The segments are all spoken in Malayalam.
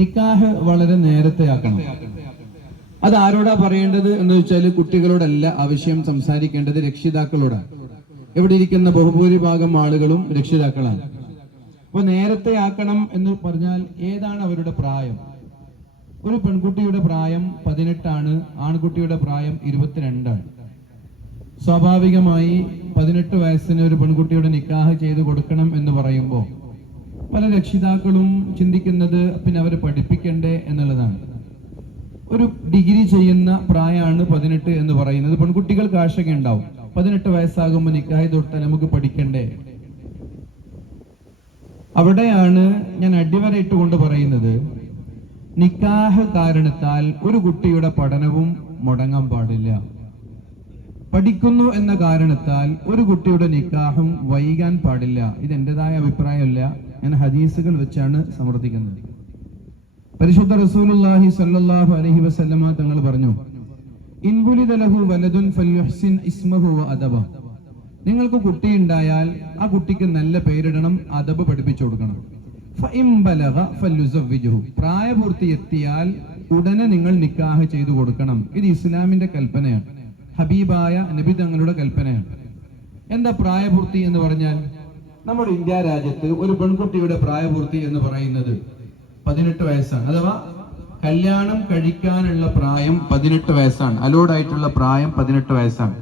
നിക്കാഹ് വളരെ നേരത്തെ ആക്കണം. അത് ആരോടാ പറയേണ്ടത് എന്ന് വെച്ചാൽ കുട്ടികളോടല്ല ആവശ്യം സംസാരിക്കേണ്ടത്, രക്ഷിതാക്കളോടാണ്. ഇവിടെ ഇരിക്കുന്ന ബഹുഭൂരിഭാഗം ആളുകളും രക്ഷിതാക്കളാണ്. അപ്പൊ നേരത്തെ ആക്കണം എന്ന് പറഞ്ഞാൽ ഏതാണ് അവരുടെ പ്രായം? ഒരു പെൺകുട്ടിയുടെ പ്രായം 18 ആൺകുട്ടിയുടെ പ്രായം 22. സ്വാഭാവികമായി 18 വയസ്സിന് ഒരു പെൺകുട്ടിയുടെ നിക്കാഹ് ചെയ്ത് കൊടുക്കണം എന്ന് പറയുമ്പോൾ പല രക്ഷിതാക്കളും ചിന്തിക്കുന്നത് പിന്നെ അവരെ പഠിപ്പിക്കണ്ടേ എന്നുള്ളതാണ്. ഒരു ഡിഗ്രി ചെയ്യുന്ന പ്രായമാണ് 18 എന്ന് പറയുന്നത്. പെൺകുട്ടികൾക്ക് ആശങ്ക ഉണ്ടാവും, 18 വയസ്സാകുമ്പോൾ നിക്കാഹ് തൊട്ടാൽ നമുക്ക് പഠിക്കണ്ടേ. അവിടെയാണ് ഞാൻ അടിവരയിട്ട് കൊണ്ട് പറയുന്നത്, നിക്കാഹ് കാരണത്താൽ ഒരു കുട്ടിയുടെ പഠനവും മുടങ്ങാൻ പാടില്ല. പഠിക്കുന്നു എന്ന കാരണത്താൽ ഒരു കുട്ടിയുടെ നിക്കാഹും വൈകാൻ പാടില്ല. ഇത് എന്റേതായ അഭിപ്രായമല്ല, ഞാൻ ഹദീസുകൾ വെച്ചാണ് സമർത്ഥിക്കുന്നത്. പരിശുദ്ധ റസൂലുള്ളാഹി സ്വല്ലല്ലാഹു അലൈഹി വസല്ലമ തങ്ങൾ പറഞ്ഞു, ഇൻവുലിദ ലഹു വലദുൻ ഫൽയുഹ്സിൻ ഇസ്മഹു വ അദബ. നിങ്ങൾക്ക് കുട്ടി ഉണ്ടായാൽ ആ കുട്ടിക്ക് നല്ല പേരിടണം, അദബ് പഠിപ്പിച്ചു കൊടുക്കണം. ഫഇൻ ബലഗ ഫല്യുസവ്വിജുഹു. പ്രായപൂർത്തി എത്തിയാൽ ഉടനെ നിങ്ങൾ നിക്കാഹ് ചെയ്തു കൊടുക്കണം. ഇത് ഇസ്ലാമിന്റെ കൽപ്പനയാണ്, ഹബീബായ നബി തങ്ങളുടെ കൽപ്പനയാണ്. എന്താ പ്രായപൂർത്തി എന്ന് പറഞ്ഞാൽ? നമ്മുടെ ഇന്ത്യ രാജ്യത്ത് ഒരു പെൺകുട്ടിയുടെ പ്രായപൂർത്തി എന്ന് പറയുന്നത് 18 വയസ്സാണ്. അഥവാ കല്യാണം കഴിക്കാനുള്ള പ്രായം 18 വയസ്സാണ്. അലോഡായിട്ടുള്ള പ്രായം 18 വയസ്സാണ്.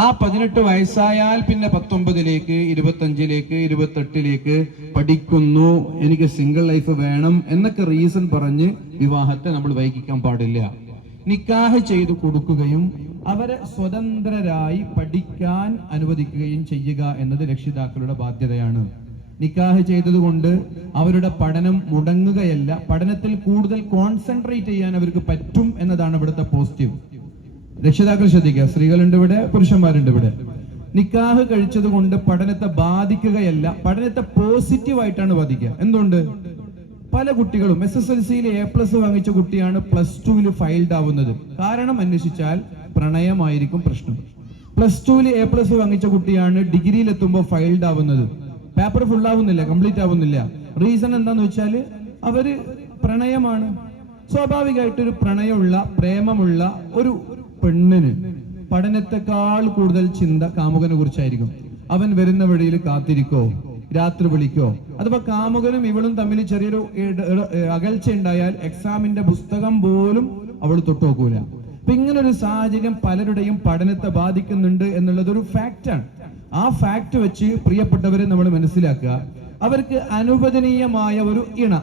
ആ 18 വയസ്സായാൽ പിന്നെ 19ലേക്ക്, 25ലേക്ക്, 28ലേക്ക് പഠിക്കുന്നു, എനിക്ക് സിംഗിൾ ലൈഫ് വേണം എന്നൊക്കെ റീസൺ പറഞ്ഞ് വിവാഹത്തെ നമ്മൾ വൈകിക്കാൻ പാടില്ല. നിക്കാഹ് ചെയ്തു കൊടുക്കുകയും അവരെ സ്വതന്ത്രരായി പഠിക്കാൻ അനുവദിക്കുകയും ചെയ്യുക എന്നത് രക്ഷിതാക്കളുടെ ബാധ്യതയാണ്. നിക്കാഹ് ചെയ്തതുകൊണ്ട് അവരുടെ പഠനം മുടങ്ങുകയല്ല, പഠനത്തിൽ കൂടുതൽ കോൺസെൻട്രേറ്റ് ചെയ്യാൻ അവർക്ക് പറ്റും എന്നതാണ് ഇവിടുത്തെ പോസിറ്റീവ്. രക്ഷിതാക്കൾ ശ്രദ്ധിക്കുക, സ്ത്രീകളുണ്ട് ഇവിടെ, പുരുഷന്മാരുണ്ട് ഇവിടെ. നിക്കാഹ് കഴിച്ചത് കൊണ്ട് പഠനത്തെ ബാധിക്കുകയല്ല, പഠനത്തെ പോസിറ്റീവായിട്ടാണ് ബാധിക്കുക. എന്തുകൊണ്ട്? പല കുട്ടികളും SSLCയിൽ A+ വാങ്ങിച്ച കുട്ടിയാണ് +2ൽ ഫെയിൽഡ് ആവുന്നത്. കാരണം അന്വേഷിച്ചാൽ പ്രണയമായിരിക്കും പ്രശ്നം. +2ൽ A+ വാങ്ങിച്ച കുട്ടിയാണ് ഡിഗ്രിയിൽ എത്തുമ്പോൾ ഫെയിൽഡ് ആവുന്നത്. പേപ്പർ ഫുൾ ആവുന്നില്ല, കംപ്ലീറ്റ് ആവുന്നില്ല. റീസൺ എന്താന്ന് വെച്ചാൽ അവര് പ്രണയമാണ്. സ്വാഭാവികമായിട്ടൊരു പ്രണയമുള്ള, പ്രേമമുള്ള ഒരു പെണ്ണിന് പഠനത്തെക്കാൾ കൂടുതൽ ചിന്ത കാമുകനെ കുറിച്ചായിരിക്കും. അവൻ വരുന്ന വഴിയിൽ കാത്തിരിക്കോ, രാത്രി വിളിക്കോ, അഥവാ കാമുകനും ഇവളും തമ്മിൽ ചെറിയൊരു അകൽച്ച ഉണ്ടായാൽ എക്സാമിന്റെ പുസ്തകം പോലും അവൾ തൊട്ടുനോക്കൂല. അപ്പൊ ഇങ്ങനൊരു സാഹചര്യം പലരുടെയും പഠനത്തെ ബാധിക്കുന്നുണ്ട് എന്നുള്ളത് ഒരു ഫാക്റ്റാണ്. ആ ഫാക്ട് വെച്ച് പ്രിയപ്പെട്ടവരെ നമ്മൾ മനസ്സിലാക്കുക, അവർക്ക് അനുവദനീയമായ ഒരു ഇണ,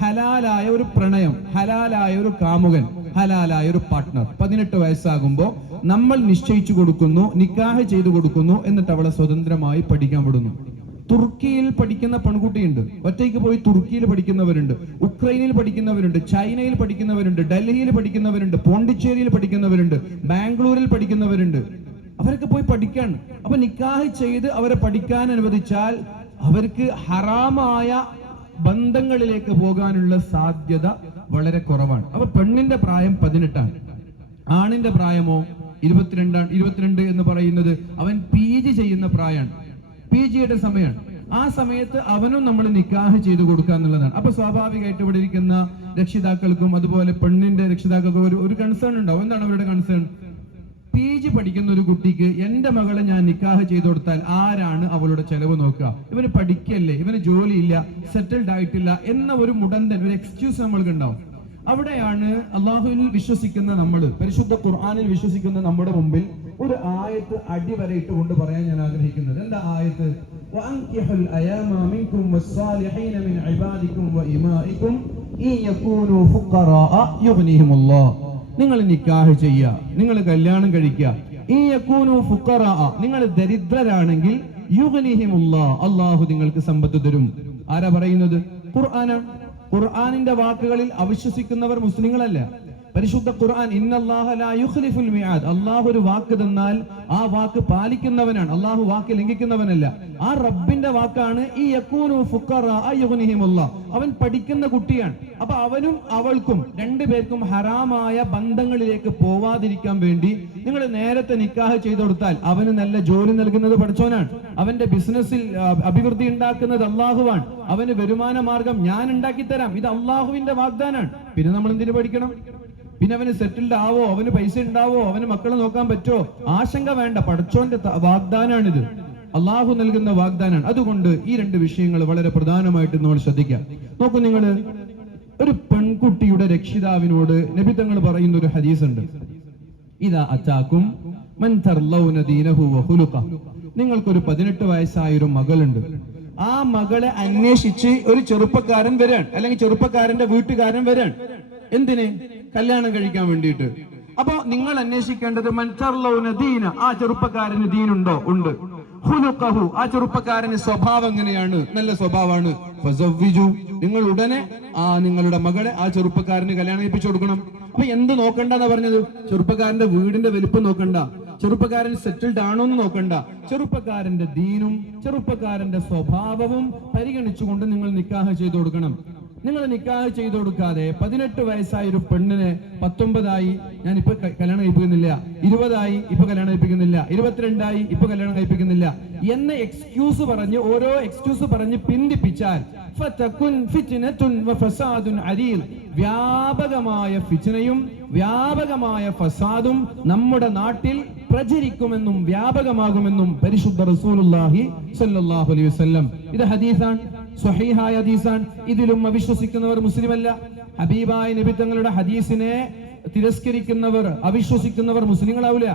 ഹലാലായ ഒരു പ്രണയം, ഹലാലായ ഒരു കാമുകൻ, ഹലാലായ ഒരു പാർട്ട്ണർ 18 വയസ്സാകുമ്പോൾ നമ്മൾ നിശ്ചയിച്ചു കൊടുക്കുന്നു, നിക്കാഹ് ചെയ്തു കൊടുക്കുന്നു, എന്നിട്ട് അവളെ സ്വതന്ത്രമായി പഠിക്കാൻ വിടുന്നു. തുർക്കിയിൽ പഠിക്കുന്ന പെൺകുട്ടിയുണ്ട്, ഒറ്റയ്ക്ക് പോയി തുർക്കിയിൽ പഠിക്കുന്നവരുണ്ട്, ഉക്രൈനിൽ പഠിക്കുന്നവരുണ്ട്, ചൈനയിൽ പഠിക്കുന്നവരുണ്ട്, ഡൽഹിയിൽ പഠിക്കുന്നവരുണ്ട്, പോണ്ടിച്ചേരിയിൽ പഠിക്കുന്നവരുണ്ട്, ബാംഗ്ലൂരിൽ പഠിക്കുന്നവരുണ്ട്. അവരൊക്കെ പോയി പഠിക്കാൻ. അപ്പൊ നിക്കാഹ് ചെയ്ത് അവരെ പഠിക്കാൻ അനുവദിച്ചാൽ അവർക്ക് ഹറാമായ ബന്ധങ്ങളിലേക്ക് പോകാനുള്ള സാധ്യത വളരെ കുറവാണ്. അപ്പൊ പെണ്ണിന്റെ പ്രായം 18, ആണിന്റെ പ്രായമോ 22 എന്ന് പറയുന്നത് അവൻ PG ചെയ്യുന്ന പ്രായമാണ്, PGയുടെ സമയമാണ്. ആ സമയത്ത് അവനും നമ്മൾ നിക്കാഹ് ചെയ്തു കൊടുക്കുക എന്നുള്ളതാണ്. അപ്പൊ സ്വാഭാവികമായിട്ട് ഇവിടെ ഇരിക്കുന്ന രക്ഷിതാക്കൾക്കും അതുപോലെ പെണ്ണിന്റെ രക്ഷിതാക്കൾക്കും ഒരു കൺസേൺ ഉണ്ടാവും. എന്താണ് അവരുടെ കൺസേൺ? PG പഠിക്കുന്ന ഒരു കുട്ടിക്ക് എന്റെ മകളെ ഞാൻ നിക്കാഹ് ചെയ്തു കൊടുത്താൽ ആരാണ് അവളുടെ ചെലവ് നോക്കുക? ഇവന് പഠിക്കല്ലേ, ഇവന് ജോലിയില്ല, സെറ്റിൽഡ് ആയിട്ടില്ല എന്ന ഒരു മുടന്തൻ, ഒരു എക്സ്ക്യൂസ് നമ്മൾക്ക് ഉണ്ടാവും. അവിടെയാണ് അള്ളാഹുവിൽ വിശ്വസിക്കുന്ന നമ്മൾ, പരിശുദ്ധ ഖുർആനിൽ വിശ്വസിക്കുന്ന നമ്മുടെ മുമ്പിൽ ഒരു ആയത്ത് അടിവരയിട്ട് കൊണ്ട് പറയാൻ ഞാൻ ആഗ്രഹിക്കുന്നത്. എന്താ ആയത്ത്? വഅൻകിഹുൽ അയാമ മിൻകും വസ്സാലിഹീന മിൻ ഇബാദികും വഇമാഇകും ഇൻ യകൂനു ഫുഖറാഅ യുഗ്നിഹിമുല്ലാഹ്. നിങ്ങൾ നിക്കാഹ് ചെയ്യുക, നിങ്ങൾ കല്യാണം കഴിക്കുക. ഇൻ യകൂനു ഫുഖറാഅ, നിങ്ങൾ ദരിദ്രരാണെങ്കിൽ യുഗ്നിഹിമുല്ലാഹ്, അല്ലാഹു നിങ്ങൾക്ക് സമ്പത്ത് തരും. ആരാ പറയുന്നത്? ഖുർആനാണ്. ഖുർആനിന്റെ വാക്കുകളിൽ അവിശ്വസിക്കുന്നവർ മുസ്ലിങ്ങളല്ല. പരിശുദ്ധ ഖുർആൻ ഇന്നല്ലാഹ ലാ യുഖ്ലിഫുൽ മിആദ്, അല്ലാഹു ഒരു വാക്ക് തന്നാൽ ആ വാക്ക് പാലിക്കുന്നവനാണ്, അല്ലാഹു വാക്ക് ലംഘിക്കുന്നവനല്ല. ആ റബ്ബിന്റെ വാക്കാണ് ഈ യകൂനു ഫുഖറാ യുഗ്നിഹിമുല്ലാഹ്. അവൻ പഠിക്കുന്ന കുട്ടിയാണ്. അപ്പൊ അവനും അവൾക്കും രണ്ടുപേർക്കും ഹറാമായ ബന്ധങ്ങളിലേക്ക് പോവാതിരിക്കാൻ വേണ്ടി നിങ്ങൾ നേരത്തെ നിക്കാഹ് ചെയ്തു കൊടുത്താൽ അവന് നല്ല ജോലി നൽകുന്നത് പഠിച്ചോനാണ്, അവന്റെ ബിസിനസ്സിൽ അഭിവൃദ്ധി ഉണ്ടാക്കുന്നത് അള്ളാഹുവാണ്, അവന് വരുമാന മാർഗം ഞാൻ ഉണ്ടാക്കി തരാം, ഇത് അള്ളാഹുവിന്റെ വാഗ്ദാനാണ്. പിന്നെ നമ്മൾ എന്തിനു പഠിക്കണം? പിന്നെ അവന് സെറ്റിൽഡ് ആവോ, അവന് പൈസ ഉണ്ടാവോ, അവന് മക്കളെ നോക്കാൻ പറ്റോ? ആശങ്ക വേണ്ട, പഠിച്ചോന്റെ വാഗ്ദാനാണിത്, അള്ളാഹു നൽകുന്ന വാഗ്ദാനാണ്. അതുകൊണ്ട് ഈ രണ്ട് വിഷയങ്ങൾ വളരെ പ്രധാനമായിട്ട് നമ്മൾ ശ്രദ്ധിക്കാം. നോക്കൂ, നിങ്ങൾ ഒരു പെൺകുട്ടിയുടെ രക്ഷിതാവിനോട് നബി തങ്ങൾ പറയുന്ന ഒരു ഹദീസ് ഉണ്ട്, ഇദാ അതാകും മൻ തർലൗന ദീനഹു വഖുലുഖഹു. നിങ്ങൾക്കൊരു 18 വയസ്സായ ഒരു മകളുണ്ട്, ആ മകളെ അന്വേഷിച്ച് ഒരു ചെറുപ്പക്കാരൻ വരാൻ, അല്ലെങ്കിൽ ചെറുപ്പക്കാരന്റെ വീട്ടുകാരൻ വരാൻ. എന്തിന്? കല്യാണം കഴിക്കാൻ വേണ്ടിയിട്ട്. അപ്പൊ നിങ്ങൾ അന്വേഷിക്കേണ്ടത് മൻ തർലൗന ദീന, ആ ചെറുപ്പക്കാരന് ദീനുണ്ടോ? ഉണ്ട്. ഖുലുഖഹു, ആ ചെറുപ്പക്കാരന് സ്വഭാവം എങ്ങനെയാണ്? നല്ല സ്വഭാവമാണ്. ഫസവ്വിജു, നിങ്ങൾ ഉടനെ നിങ്ങളുടെ മകളെ ആ ചെറുപ്പക്കാരന് കല്യാണം കഴിപ്പിച്ചു കൊടുക്കണം. അപ്പൊ എന്ത് നോക്കണ്ടെന്നാ പറഞ്ഞത്? ചെറുപ്പക്കാരന്റെ വീടിന്റെ വലിപ്പം നോക്കണ്ട, ചെറുപ്പക്കാരൻ സെറ്റിൽഡ് ആണോ എന്ന് നോക്കണ്ട, ചെറുപ്പക്കാരന്റെ ദീനും ചെറുപ്പക്കാരന്റെ സ്വഭാവവും പരിഗണിച്ചുകൊണ്ട് നിങ്ങൾ നിക്കാഹ് ചെയ്തു കൊടുക്കണം. നിങ്ങൾ നിക്കാഹ് ചെയ്തു കൊടുക്കാതെ 18 വയസ്സായ ഒരു പെണ്ണിനെ 19 ഞാൻ ഇപ്പൊ കല്യാണം കഴിപ്പിക്കുന്നില്ല, 20 ഇപ്പൊ കല്യാണം കഴിപ്പിക്കുന്നില്ല, 22 ഇപ്പൊ കല്യാണം കഴിപ്പിക്കുന്നില്ല എന്ന എക്സ്ക്യൂസ് പറഞ്ഞ്, ഓരോ എക്സ്ക്യൂസ് പറഞ്ഞ് പിന്തിപ്പിച്ചാൽ വ്യാപകമായ ഫിത്നയും വ്യാപകമായ ഫസാദും നമ്മുടെ നാട്ടിൽ പ്രചരിക്കുമെന്നും വ്യാപകമാകുമെന്നും പരിശുദ്ധ റസൂലുള്ളാഹി സ്വല്ലല്ലാഹു അലൈഹി വസല്ലം. ഇത് ഹദീസാണ്, സ്വഹീഹായ ഹദീസാണ്. ഇതിലും അവിശ്വസിക്കുന്നവർ മുസ്ലിമല്ല. ഹബീബായ നബി തങ്ങളുടെ ഹദീസിനെ തിരസ്കരിക്കുന്നവർ, അവിശ്വസിക്കുന്നവർ മുസ്ലിങ്ങളാവില്ല.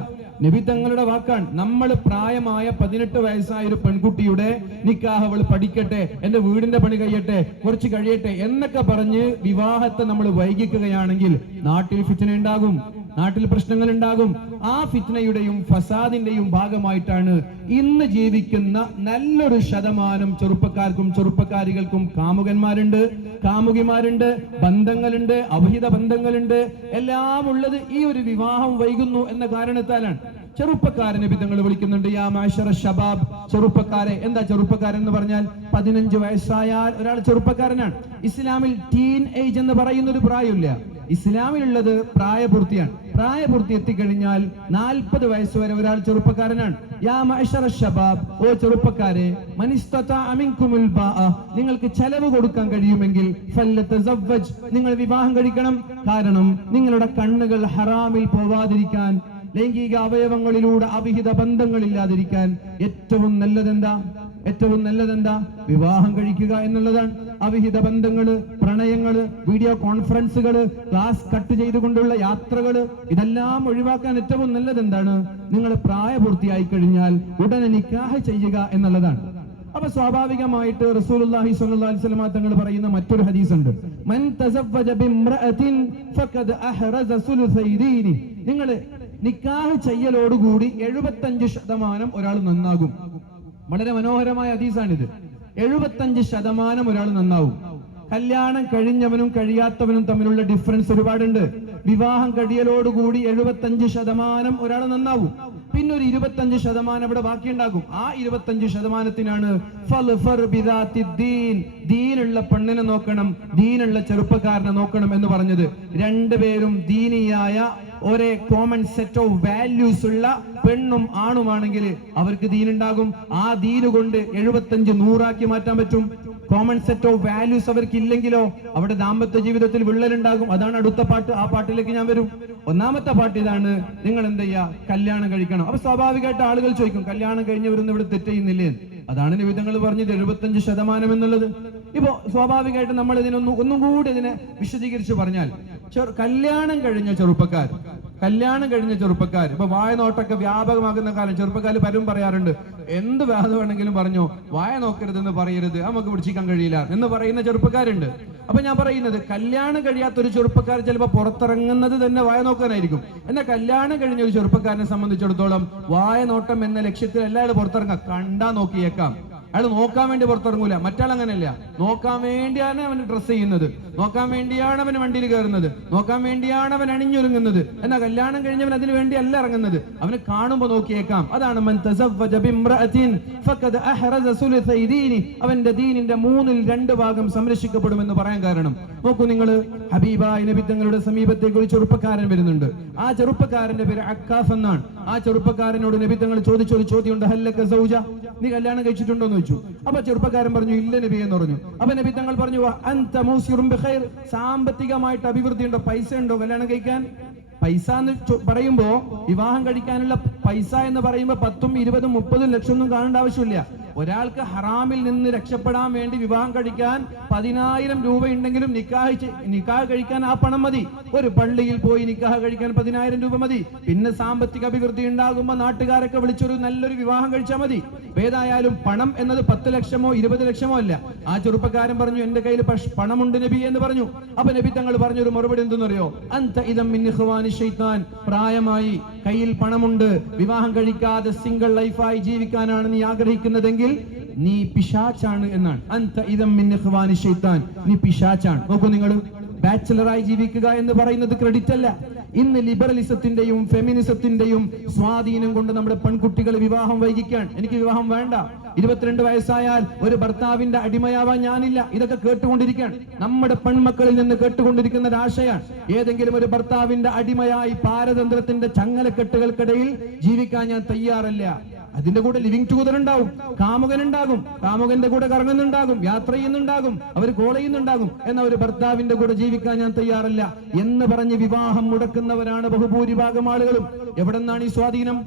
നബി തങ്ങളുടെ വാക്കാണ്. നമ്മൾ പ്രായമായ 18 വയസ്സായ ഒരു പെൺകുട്ടിയുടെ നിക്കാഹ് അവൾ പഠിക്കട്ടെ, എന്റെ വീടിന്റെ പണി കഴിയട്ടെ, കുറച്ച് കഴിയട്ടെ എന്നൊക്കെ പറഞ്ഞ് വിവാഹത്തെ നമ്മൾ വൈകിക്കുകയാണെങ്കിൽ നാട്ടിൽ ഫിത്ന ഉണ്ടാകും, നാട്ടിൽ പ്രശ്നങ്ങൾ ഉണ്ടാകും. ആ ഫിത്നയുടെയും ഫസാദിന്റെയും ഭാഗമായിട്ടാണ് ഇന്ന് ജീവിക്കുന്ന നല്ലൊരു ശതമാനം ചെറുപ്പക്കാർക്കും ചെറുപ്പക്കാരികൾക്കും കാമുകന്മാരുണ്ട്, കാമുകിമാരുണ്ട്, ബന്ധങ്ങളുണ്ട്, അവിഹിത ബന്ധങ്ങളുണ്ട്, എല്ലാം ഉള്ളത് ഈ ഒരു വിവാഹം വൈകുന്നു എന്ന കാരണത്താലാണ്. ചെറുപ്പക്കാരനെ നബി വിളിക്കുന്നുണ്ട്, യാ മാശറ ശബാബ്, ചെറുപ്പക്കാരെ. എന്താ ചെറുപ്പക്കാരൻ എന്ന് പറഞ്ഞാൽ? 15 വയസ്സായാൽ ഒരാൾ ചെറുപ്പക്കാരനാണ്. ഇസ്ലാമിൽ ടീൻ ഏജ് എന്ന് പറയുന്ന ഒരു പ്രായമില്ല. ഇസ്ലാമിലുള്ളത് പ്രായപൂർത്തിയാണ്. പ്രായപൂർത്തി എത്തിക്കഴിഞ്ഞാൽ 40 വയസ്സ് വരെ ഒരാൾ ചെറുപ്പക്കാരനാണ്. യാ മഅ്ശറ ശബാബ്, ഓ ചെറുപ്പക്കാരെ, മൻ ഇസ്തതഅ മിൻകുമുൽ ബാഅ, നിങ്ങൾക്ക് ചെലവ് കൊടുക്കാൻ കഴിയുമെങ്കിൽ ഫല്ലതസവ്വജ്, നിങ്ങൾ വിവാഹം കഴിക്കണം. കാരണം നിങ്ങളുടെ കണ്ണുകൾ ഹറാമിൽ പോവാതിരിക്കാൻ, ലൈംഗിക അവയവങ്ങളിലൂടെ അവിഹിത ബന്ധങ്ങളില്ലാതിരിക്കാൻ ഏറ്റവും നല്ലതെന്താ? ഏറ്റവും നല്ലതെന്താ? വിവാഹം കഴിക്കുക എന്നുള്ളതാണ്. അവിഹിത ബന്ധങ്ങള്, പ്രണയങ്ങള്, വീഡിയോ കോൺഫറൻസുകള്, ക്ലാസ് കട്ട് ചെയ്തുകൊണ്ടുള്ള യാത്രകള്, ഇതെല്ലാം ഒഴിവാക്കാൻ ഏറ്റവും നല്ലത് എന്താണ്? നിങ്ങൾ പ്രായപൂർത്തിയായി കഴിഞ്ഞാൽ ഉടനെ നിക്കാഹ് ചെയ്യുക എന്നുള്ളതാണ്. അപ്പൊ സ്വാഭാവികമായിട്ട് റസൂലുള്ളാഹി സ്വല്ലല്ലാഹു അലൈഹി വസല്ലം തങ്ങൾ പറയുന്ന മറ്റൊരു ഹദീസ് ഉണ്ട്, മൻ തസവ്വജ ബിംറഅതിൻ ഫഖദ് അഹ്റസ സുലുസൈ ദീനി. നിങ്ങൾ നിക്കാഹ് ചെയ്യലോടുകൂടി 75% ഒരാൾ നന്നാകും. വളരെ മനോഹരമായ ഹദീസാണിത്. 75% ഒരാൾ നന്നാവും. കല്യാണം കഴിഞ്ഞവനും കഴിയാത്തവനും തമ്മിലുള്ള ഡിഫറൻസ് ഒരുപാടുണ്ട്. വിവാഹം കഴിയലോടുകൂടി 75% ഒരാൾ നന്നാവും. പിന്നെ ഒരു 25% അവിടെ ബാക്കിയുണ്ടാകും. ആ 25%-ത്തിനാണ് ദീനുള്ള പെണ്ണിനെ നോക്കണം, ദീനുള്ള ചെറുപ്പക്കാരനെ നോക്കണം എന്ന് പറഞ്ഞത്. രണ്ടുപേരും ദീനിയായ ഒരേ കോമൺ സെറ്റ് ഓഫ് വാല്യൂസ് ഉള്ള പെണ്ണും ആണുമാണെങ്കിൽ അവർക്ക് ദീനുണ്ടാകും. ആ ദീന് കൊണ്ട് 75 100 മാറ്റാൻ പറ്റും. കോമൺ സെറ്റ് ഓഫ് വാല്യൂസ് അവർക്ക് ഇല്ലെങ്കിലോ അവിടെ ദാമ്പത്യ ജീവിതത്തിൽ വിള്ളലുണ്ടാകും. അതാണ് അടുത്ത പാട്ട്. ആ പാട്ടിലേക്ക് ഞാൻ വരും. ഒന്നാമത്തെ പാട്ട് ഇതാണ്, നിങ്ങൾ എന്ത് ചെയ്യാ? കല്യാണം കഴിക്കണം. അപ്പൊ സ്വാഭാവികമായിട്ട് ആളുകൾ ചോദിക്കും, കല്യാണം കഴിഞ്ഞവരൊന്നും ഇവിടെ തെറ്റ് ചെയ്യുന്നില്ലേ? അതാണ് നബി തങ്ങൾ പറഞ്ഞത് 75% എന്നുള്ളത്. ഇപ്പോ സ്വാഭാവികമായിട്ട് നമ്മൾ ഒന്നും കൂടി ഇതിനെ വിശദീകരിച്ച് പറഞ്ഞാൽ, കല്യാണം കഴിഞ്ഞ ചെറുപ്പക്കാർ ഇപ്പൊ വായ നോട്ടൊക്കെ വ്യാപകമാകുന്ന കാലം. ചെറുപ്പക്കാർ പലരും പറയാറുണ്ട്, എന്ത് വ്യാധ വേണമെങ്കിലും പറഞ്ഞോ, വായ നോക്കരുതെന്ന് പറയരുത്, നമുക്ക് പിടിച്ചിക്കാൻ കഴിയില്ല എന്ന് പറയുന്ന ചെറുപ്പക്കാരുണ്ട്. അപ്പൊ ഞാൻ പറയുന്നത്, കല്യാണം കഴിയാത്തൊരു ചെറുപ്പക്കാർ ചിലപ്പോൾ പുറത്തിറങ്ങുന്നത് തന്നെ വായ നോക്കാനായിരിക്കും. എന്നാൽ കല്യാണം കഴിഞ്ഞ ഒരു ചെറുപ്പക്കാരനെ സംബന്ധിച്ചിടത്തോളം വായ നോട്ടം എന്ന ലക്ഷ്യത്തിൽ എല്ലാവരും പുറത്തിറങ്ങാം, കണ്ടാ നോക്കിയേക്കാം. അയാൾ നോക്കാൻ വേണ്ടി പുറത്തിറങ്ങൂല. മറ്റാൾ അങ്ങനെയല്ല, നോക്കാൻ വേണ്ടിയാണ് അവൻ ഡ്രസ് ചെയ്യുന്നത്, നോക്കാൻ വേണ്ടിയാണ് അവൻ വണ്ടിയിൽ കയറുന്നത്, നോക്കാൻ വേണ്ടിയാണ് അവൻ അണിഞ്ഞൊരുങ്ങുന്നത്. എന്നാൽ കല്യാണം കഴിഞ്ഞവൻ അതിനു വേണ്ടി അല്ല ഇറങ്ങുന്നത്, അവന് കാണുമ്പോ നോക്കിയേക്കാം. അതാണ് മൻ തസവ്വജ ബിംറഅത്തിൻ ഫഖദ് അഹ്റസ സുലുസൈ ദീനി, അവന്റെ ദീനിന്റെ 2/3 സംരക്ഷിക്കപ്പെടുമെന്ന് പറയാൻ കാരണം. നോക്കൂ നിങ്ങൾ, ഹബീബായ നബി തങ്ങളുടെ സമീപത്തേക്ക് ഒരു ചെറുപ്പക്കാരൻ വരുന്നുണ്ട്. ആ ചെറുപ്പക്കാരന്റെ പേര് അക്കാഫ് എന്നാണ്. ആ ചെറുപ്പക്കാരനോട് നബി തങ്ങൾ ചോദിച്ചൊരു ചോദ്യമുണ്ട്, ഹല്ലക സൗജ, നീ കല്യാണം കഴിച്ചിട്ടുണ്ടോ എന്ന് ചോദിച്ചു. അപ്പൊ ചെറുപ്പക്കാരൻ പറഞ്ഞു, ഇല്ല നബി എന്ന് പറഞ്ഞു. അപ്പൊ നബി തങ്ങൾ പറഞ്ഞു, അൻത മൂസിറുൻ ബിഖൈർ, സാമ്പത്തികമായിട്ട് അഭിവൃദ്ധി ഉണ്ടോ, പൈസ ഉണ്ടോ കല്യാണം കഴിക്കാൻ? പൈസ എന്ന് പറയുമ്പോ, വിവാഹം കഴിക്കാനുള്ള പൈസ എന്ന് പറയുമ്പോ 10, 20, 30 ലക്ഷം ഒന്നും കാണേണ്ട ആവശ്യമില്ല. ഒരാൾക്ക് ഹറാമിൽ നിന്ന് രക്ഷപ്പെടാൻ വേണ്ടി വിവാഹം കഴിക്കാൻ 10,000 രൂപ ഉണ്ടെങ്കിലും നിക്കാഹ് കഴിക്കാൻ ആ പണം മതി. ഒരു പള്ളിയിൽ പോയി നിക്കാഹ് കഴിക്കാൻ 10,000 രൂപ മതി. പിന്നെ സാമ്പത്തിക അഭിവൃദ്ധി ഉണ്ടാകുമ്പോ നാട്ടുകാരൊക്കെ വിളിച്ചൊരു നല്ലൊരു വിവാഹം കഴിച്ചാൽ മതി. ഏതായാലും പണം എന്നത് 10 ലക്ഷമോ 20 ലക്ഷമോ അല്ല. ആ ചെറുപ്പക്കാരൻ പറഞ്ഞു, എന്റെ കയ്യിൽ പണമുണ്ട് നബി എന്ന് പറഞ്ഞു. അപ്പൊ നബി തങ്ങൾ പറഞ്ഞൊരു മറുപടി എന്തെന്നറിയോ? അൻത ഇദം മിൻ ഇഖ്വാനി ശൈത്താൻ, പ്രായമായി, കയ്യിൽ പണമുണ്ട്, വിവാഹം കഴിക്കാതെ സിംഗിൾ ലൈഫായി ജീവിക്കാനാണ് നീ ആഗ്രഹിക്കുന്നതെങ്കിൽ നീ പിശാച്ചാണ് എന്നാണ്. അൻത ഇദം മിൻ ഇഖ്വാനി ശൈത്താൻ, നീ പിശാച്ചാണ്. നോക്കൂ നിങ്ങൾ, ബാച്ചിലറായി ജീവിക്കുക എന്ന് പറയുന്നത് ക്രെഡിറ്റ് അല്ല. ഇന്ന് ലിബറലിസത്തിന്റെയും ഫെമിനിസത്തിന്റെയും സ്വാധീനം കൊണ്ട് നമ്മുടെ പെൺകുട്ടികൾ വിവാഹം വൈകിക്കാൻ. എനിക്ക് വിവാഹം വേണ്ട, 22 വയസ്സായാൽ ഒരു ഭർത്താവിന്റെ അടിമയാവാൻ ഞാനില്ല, ഇതൊക്കെ കേട്ടുകൊണ്ടിരിക്കാൻ നമ്മുടെ പെൺമക്കളിൽ നിന്ന് കേട്ടുകൊണ്ടിരിക്കുന്ന ഒരാശയാണ്. ഏതെങ്കിലും ഒരു ഭർത്താവിന്റെ അടിമയായി പാരതന്ത്രത്തിന്റെ ചങ്ങലക്കെട്ടുകൾക്കിടയിൽ ജീവിക്കാൻ ഞാൻ തയ്യാറല്ല. അതിന്റെ കൂടെ ലിവിങ് ടുഗദർ ഉണ്ടാവും, കാമുകൻ ഉണ്ടാകും, കാമുകന്റെ കൂടെ കറങ്ങുന്നുണ്ടാകും, യാത്ര ചെയ്യുന്നുണ്ടാകും, അവർ കോൾ ചെയ്യുന്നുണ്ടാകും. എന്നാൽ ഒരു ഭർത്താവിന്റെ കൂടെ ജീവിക്കാൻ ഞാൻ തയ്യാറല്ല എന്ന് പറഞ്ഞ് വിവാഹം മുടക്കുന്നവരാണ് ബഹുഭൂരിഭാഗം ആളുകളും. എവിടെന്നാണ് ഈ സ്വാധീനം,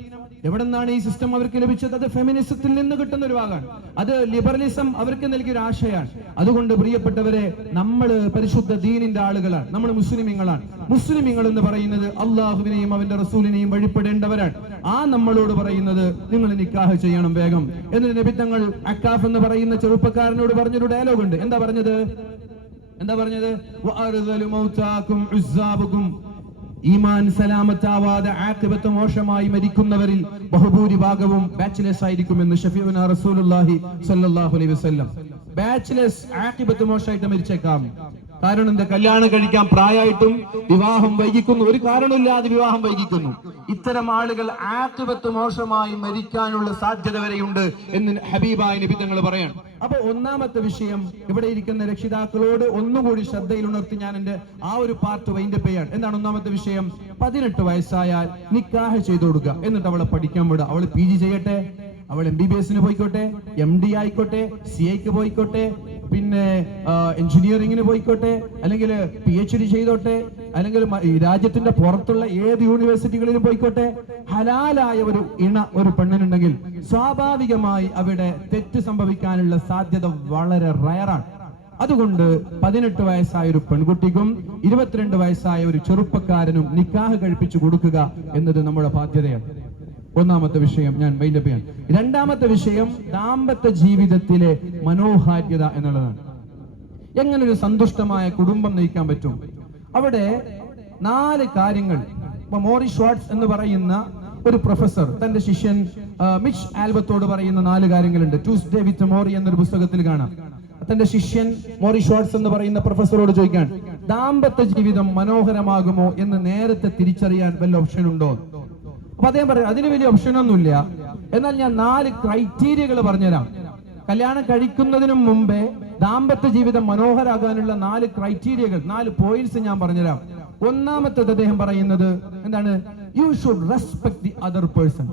എവിടെന്നാണ് ഈ സിസ്റ്റം അവർക്ക് ലഭിച്ചത്? അത് ഫെമിനിസത്തിൽ നിന്ന് കിട്ടുന്ന ഒരു ഭാഗമാണ്, അത് ലിബറലിസം അവർക്ക് നൽകിയൊരു ആശയാണ്. അതുകൊണ്ട് പ്രിയപ്പെട്ടവരെ, നമ്മൾ പരിശുദ്ധ ദീനിന്റെ ആളുകളാണ്, നമ്മൾ മുസ്ലിമീങ്ങളാണ്. മുസ്ലിമീങ്ങൾ എന്ന് പറയുന്നത് അള്ളാഹുവിനെയും അവന്റെ റസൂലിനെയും വഴിപ്പെടേണ്ടവരാണ്. ആ നമ്മളോട് പറയുന്നത് നിങ്ങൾ നിക്കാഹ് ചെയ്യണം വേഗം. എന്നിട്ട് നബി തങ്ങൾ അക്കാഫ് എന്ന് പറയുന്ന ചെറുപ്പക്കാരനോട് പറഞ്ഞൊരു ഡയലോഗ് ഉണ്ട്. എന്താ പറഞ്ഞത്? വഅർദലു മൗതാകും ഉസ്സാബുകും, ഈമാൻ സലാമത്താവാതെ ആഖിബത്ത് മോശമായി മരിക്കുന്നവരിൽ ബഹുഭൂരിഭാഗവും ബാച്ചിലേഴ്സ് ആയിരിക്കുമെന്ന് ഷഫീഉനാ റസൂലുള്ളാഹി സ്വല്ലല്ലാഹു അലൈഹി വസല്ലം. ബാച്ചിലേഴ്സ് ആഖിബത്ത് മോശമായിട്ട് മരിച്ചേക്കാം. കാരണം എന്താ? കല്യാണം കഴിക്കാൻ പ്രായമായിട്ടും വിവാഹം വൈകിക്കുന്നു, ഒരു കാരണമില്ലാതെ വിവാഹം വൈകിക്കുന്നു. ഇത്തരം ആളുകൾ ആഖിബത്ത് മോശമായി മരിക്കാനുള്ള സാധ്യത വരെയുണ്ട് എന്ന് ഹബീബായ നബി തങ്ങൾ പറയാണ്. അപ്പൊ ഒന്നാമത്തെ വിഷയം, ഇവിടെ ഇരിക്കുന്ന രക്ഷിതാക്കളോട് ഒന്നുകൂടി ശ്രദ്ധയിൽ ഉണർത്തി ഞാൻ എന്റെ ആ ഒരു പാർട്ട് വൈൻഡപ്പ് ചെയ്യാണ്. എന്താണ് ഒന്നാമത്തെ വിഷയം? 18 വയസ്സായാൽ നിക്കാഹ് ചെയ്തു കൊടുക്കുക. എന്നിട്ട് അവളെ പഠിക്കാൻ വിടുക. അവൾ PG ചെയ്യട്ടെ, അവൾ MBBS പോയിക്കോട്ടെ, MD ആയിക്കോട്ടെ, CA പോയിക്കോട്ടെ, പിന്നെ എഞ്ചിനീയറിംഗിന് പോയിക്കോട്ടെ, അല്ലെങ്കിൽ PhD ചെയ്തോട്ടെ, അല്ലെങ്കിൽ രാജ്യത്തിന്റെ പുറത്തുള്ള ഏത് യൂണിവേഴ്സിറ്റികളിലും പോയിക്കോട്ടെ. ഹലാലായ ഒരു പെണ്ണിനുണ്ടെങ്കിൽ സ്വാഭാവികമായി അവിടെ തെറ്റ് സംഭവിക്കാനുള്ള സാധ്യത വളരെ റയറാണ്. അതുകൊണ്ട് 18 വയസ്സായ ഒരു പെൺകുട്ടിക്കും 22 വയസ്സായ ഒരു ചെറുപ്പക്കാരനും നിക്കാഹ് കഴിപ്പിച്ചു കൊടുക്കുക എന്നത് നമ്മുടെ ബാധ്യതയാണ്. ഒന്നാമത്തെ വിഷയം ഞാൻ വൈൻഡപ്പ് ചെയ്യാൻ. രണ്ടാമത്തെ വിഷയം ദാമ്പത്യ ജീവിതത്തിലെ മനോഹാരിത എന്നുള്ളതാണ്. എങ്ങനെ ഒരു സന്തുഷ്ടമായ കുടുംബം നയിക്കാൻ പറ്റും? അവിടെ 4 കാര്യങ്ങൾ മോറിസ് ഷ്വാർട്സ് എന്ന് പറയുന്ന ഒരു പ്രൊഫസർ തന്റെ ശിഷ്യൻ മിച്ച് ആൽബത്തോട് പറയുന്ന 4 കാര്യങ്ങളുണ്ട്. ട്യൂസ്ഡേ വിത്ത് മോറി എന്നൊരു പുസ്തകത്തിൽ കാണാം. തന്റെ ശിഷ്യൻ മോറിസ് ഷ്വാർട്സ് എന്ന് പറയുന്ന പ്രൊഫസറോട് ചോദിക്കാൻ, ദാമ്പത്യ ജീവിതം മനോഹരമാകുമോ എന്ന് നേരത്തെ തിരിച്ചറിയാൻ വല്ല ഓപ്ഷൻ ഉണ്ടോ? അപ്പൊ അദ്ദേഹം പറയും, അതിന് വലിയ ഓപ്ഷനൊന്നുമില്ല, എന്നാൽ ഞാൻ 4 ക്രൈറ്റീരിയകൾ പറഞ്ഞുതരാം. കല്യാണം കഴിക്കുന്നതിനു മുമ്പേ ദാമ്പത്യ ജീവിതം മനോഹരാകാനുള്ള 4 ക്രൈറ്റീരിയകൾ, 4 പോയിന്റ്സ് ഞാൻ പറഞ്ഞുതരാം. ഒന്നാമത്തേത് അദ്ദേഹം പറയുന്നത് എന്താണ്? You should respect the other person.